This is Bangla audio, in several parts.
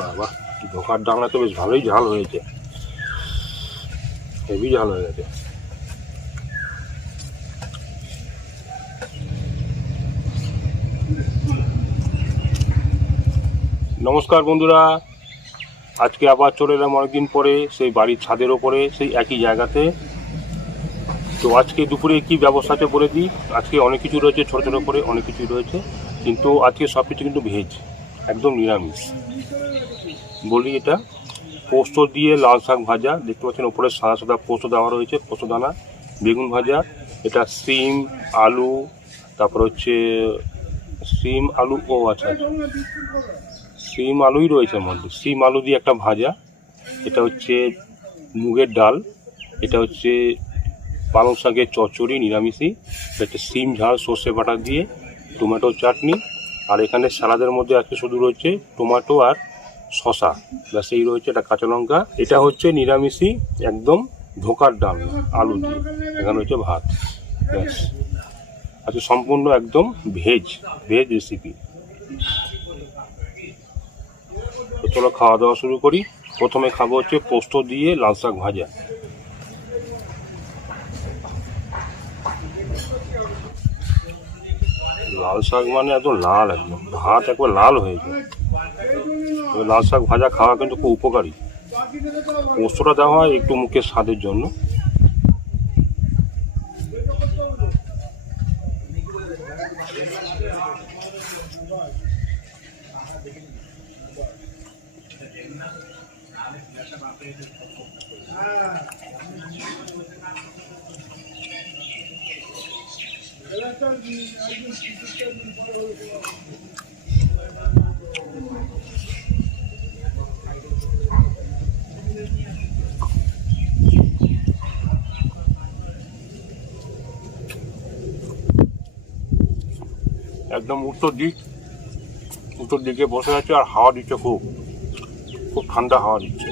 বাবা, ধোকার ডালনা তো বেশ ভালোই ঝাল হয়েছে, হেভি ঝাল হয়ে গেছে। নমস্কার বন্ধুরা, আজকে আবার চলে এলাম অনেকদিন পরে সেই বাড়ির ছাদের ওপরে, সেই একই জায়গাতে। তো আজকে দুপুরে কি ব্যবস্থা আছে বলে দিই। আজকে অনেক কিছু রয়েছে, ছোটো ছোটো করে অনেক কিছুই রয়েছে, কিন্তু আজকে সব কিছু কিন্তু ভেজ, একদম নিরামিষ। বলি এটা পোস্ত দিয়ে লাল শাক ভাজা, দেখতে পাচ্ছেন ওপরে সাদা সাদা পোস্ত দেওয়া রয়েছে, পোস্ত দানা, বেগুন ভাজা, এটা সিম আলু, তারপর হচ্ছে সিম আলু, ও আচ্ছা সিম আলুই রয়েছে এর মধ্যে, সিম আলু দিয়ে একটা ভাজা, এটা হচ্ছে মুগের ডাল, এটা হচ্ছে পালং শাকের চচ্চড়ি নিরামিষই, এটা হচ্ছে সিম ঝাল সর্ষে বাটা দিয়ে, টমেটো চাটনি, আর এখানে স্যালাদের মধ্যে আজকে শুধু রয়েছে টমেটো আর শশা, ব্যাস এই রয়েছে, এটা কাঁচা লঙ্কা। এটা হচ্ছে নিরামিষই একদম ধোকার ডাল আলু দিয়ে, এখানে হচ্ছে ভাত, ব্যাস। আজকে সম্পূর্ণ একদম ভেজ রেসিপি। তো চলো খাওয়া দাওয়া শুরু করি। প্রথমে খাবো হচ্ছে পোস্ত দিয়ে লাল শাক ভাজা। লাল শাক মানে একদম লাল, একদম ভাত একবার লাল হয়ে যায়। লাল শাক ভাজা খাওয়া কিন্তু খুব উপকারী। পোস্তটা দেওয়া হয় একটু মুখের স্বাদের জন্য। একদম উত্তর দিকে বসে আছে, আর হাওয়া দিচ্ছে, খুব খুব ঠান্ডা হাওয়া দিচ্ছে।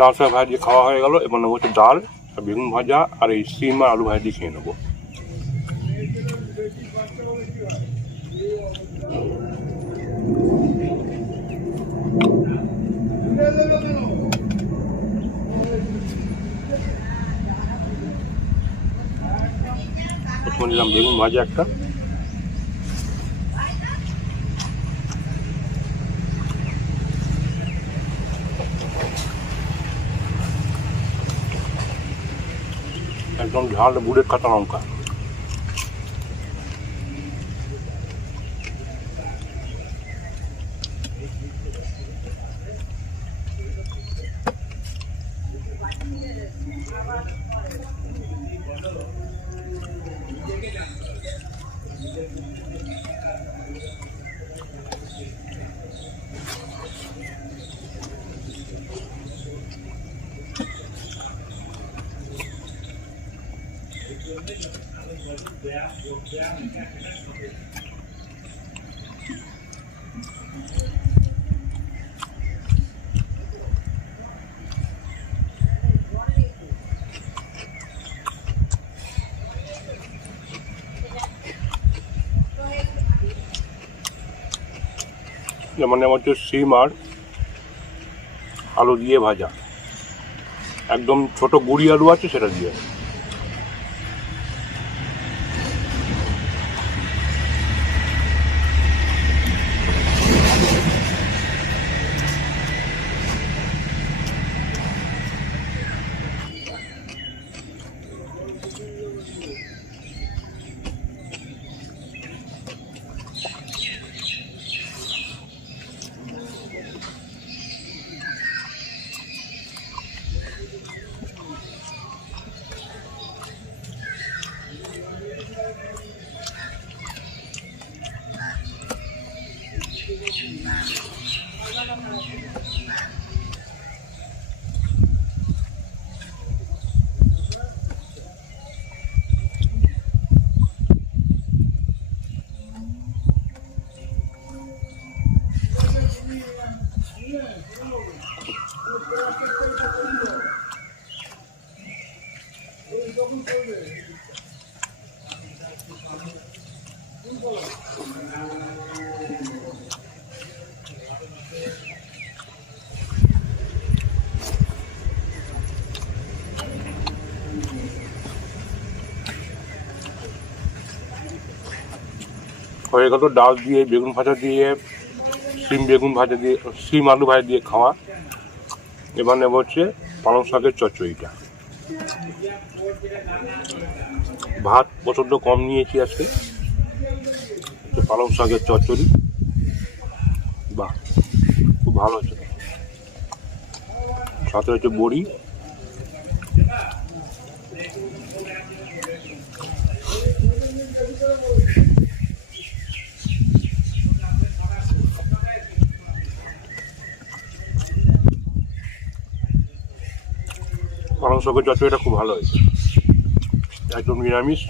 লাল শাক ভাজি খাওয়া হয়ে গেল, এবার নেবো হচ্ছে ডাল আর বেগুন ভাজা, আর এই সিম আর আলু ভাজি খেয়ে নেবো। প্রথমে নিলাম বেগুন ভাজা একটা, একদম ঝাল বুড়ের কাঁচা লঙ্কা। যেমন হচ্ছে সিম আর আলু দিয়ে ভাজা, একদম ছোট গুঁড়ি আলু আছে সেটা দিয়ে। হয়ে গেল ডাল দিয়ে, বেগুন ভাজা দিয়ে, শিম বেগুন ভাজা দিয়ে, শিম আলু ভাজা দিয়ে খাওয়া। এবার নেব হচ্ছে পালং শাকের চচ্চড়িটা। ভাত প্রচণ্ড কম নিয়েছি আজকে। পালং শাকের চচ্চড়ি, বাহ খুব ভালো হচ্ছে। সাথে হচ্ছে বড়ি, পালং শাকের চচ্চড়িটা খুব ভালো হয়েছে, একদম নিরামিষ।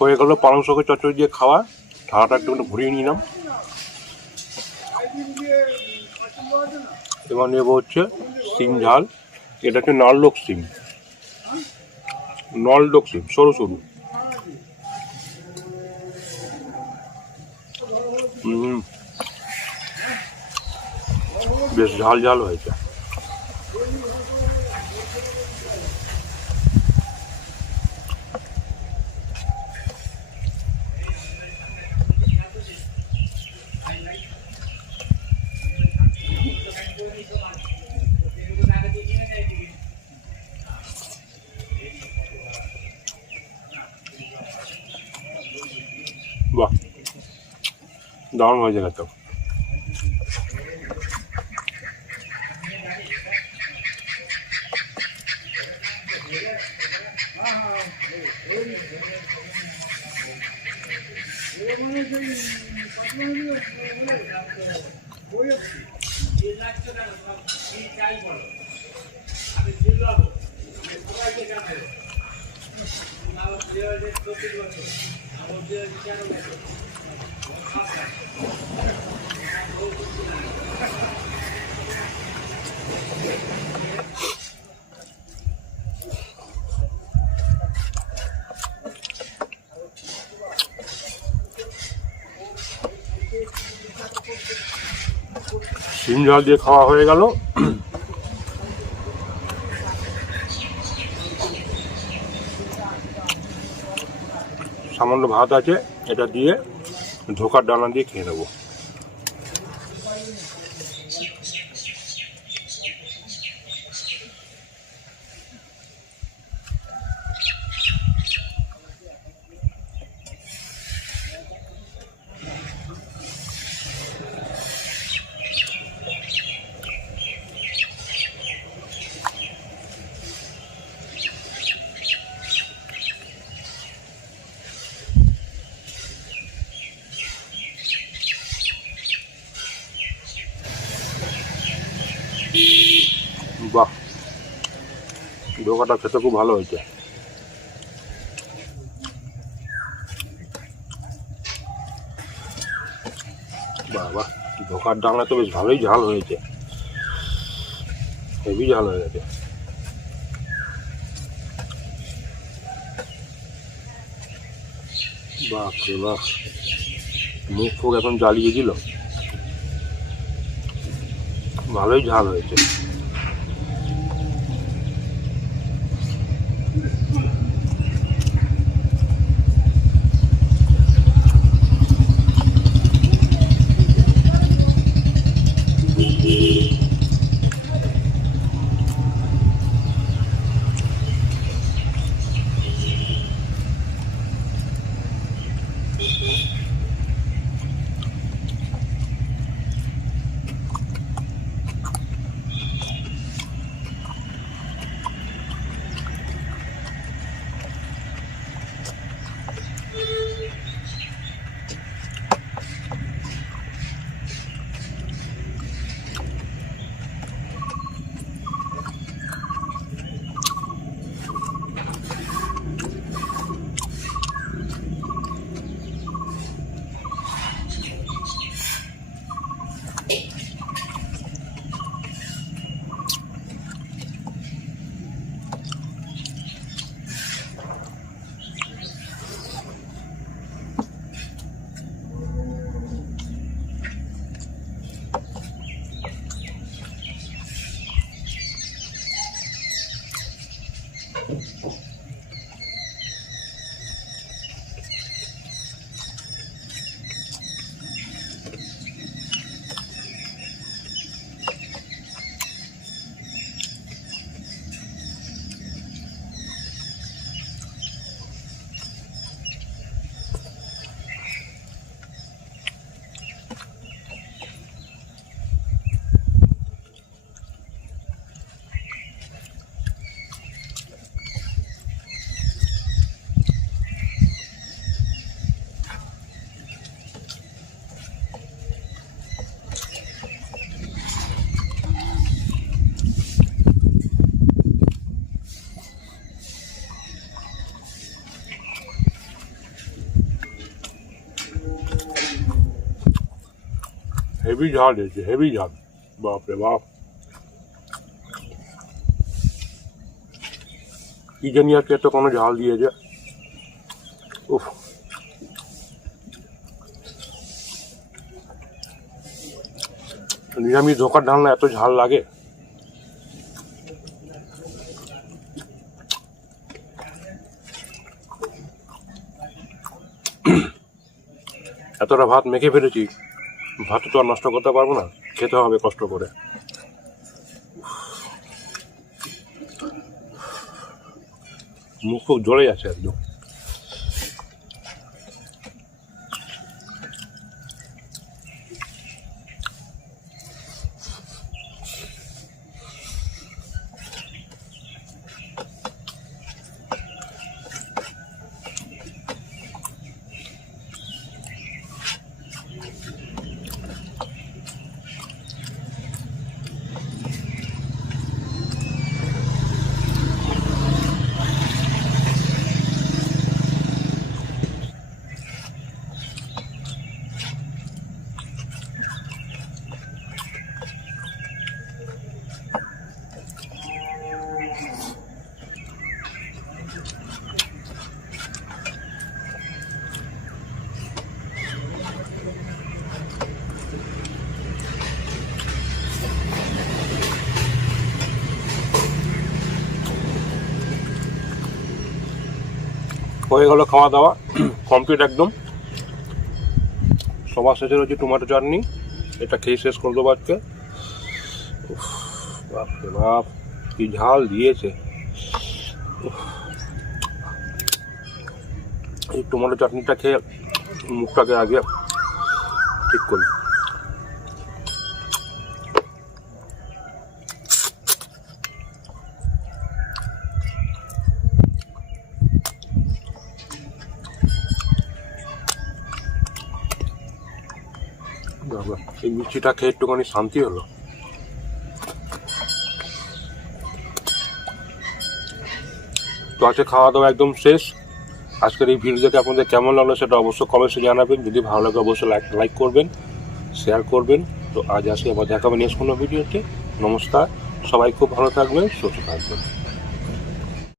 হয়ে গেল পালং শাকের চচ্চড়ি দিয়ে খাওয়া। ঠান্ডাটা একটু ভরিয়ে নিলাম। এবার নেব হচ্ছে সিম ঝাল। এটা হচ্ছে নলডোক সিম, নলডোক সিম সরু সরু। বেশ ঝাল ঝাল হয়েছে। বাহ, দারুণ হয়েছে খেতে। সিম ঝাল দিয়ে খাওয়া হয়ে গেল। সামান্য ভাত আছে, এটা দিয়ে ধোকার ডানা দিয়ে খেয়ে নেবো। বাহ, ধোকাটা খেতে খুব ভালো হয়েছে। বাহ বাহ, ধোকার ডাঙা তো বেশ ভালোই ঝাল হয়েছে, হেভি ঝাল হয়ে গেছে। বাহ রে বাহ, মুখ ফুক এখন জ্বালিয়ে দিল, ভালোই ঝাল হয়েছে। হেভি ঝাল দিয়েছে, হেভি ঝাল, বাপরে বাপ। কি জানি আর এত কোনো ঝাল দিয়েছে, উফ। নিরামিষ ধোকার ডালনা এত ঝাল লাগে। এতটা ভাত মেখে ফেলেছি, ভাত তো আর নষ্ট করতে পারবো না, খেতে হবে কষ্ট করে। মুখ খুব জ্বলে যাচ্ছে একদম। হয়ে গেল খাওয়া দাওয়া, কমপ্লিট একদম। সবার শেষে রয়েছে টমেটো চাটনি, এটা খেয়ে শেষ করে দেবো আজকে। বাপরে বাপ, কি ঝাল দিয়েছে। এই টমেটো চাটনিটা খেয়ে মুখটাকে আগে ঠিক করি। এই মিষ্টিটা খেয়ে একটুখানি শান্তি হলো। তো আজকে খাওয়া দাওয়া একদম শেষ। আজকের এই ভিডিও দেখে আপনাদের কেমন লাগলো সেটা অবশ্যই কমেন্টসে জানাবেন। যদি ভালো লাগে অবশ্যই লাইক করবেন, শেয়ার করবেন। তো আজ আসি, আবার দেখা হবে নেক্সট কোনো ভিডিওতে। নমস্কার, সবাই খুব ভালো থাকবেন, সুস্থ থাকবেন।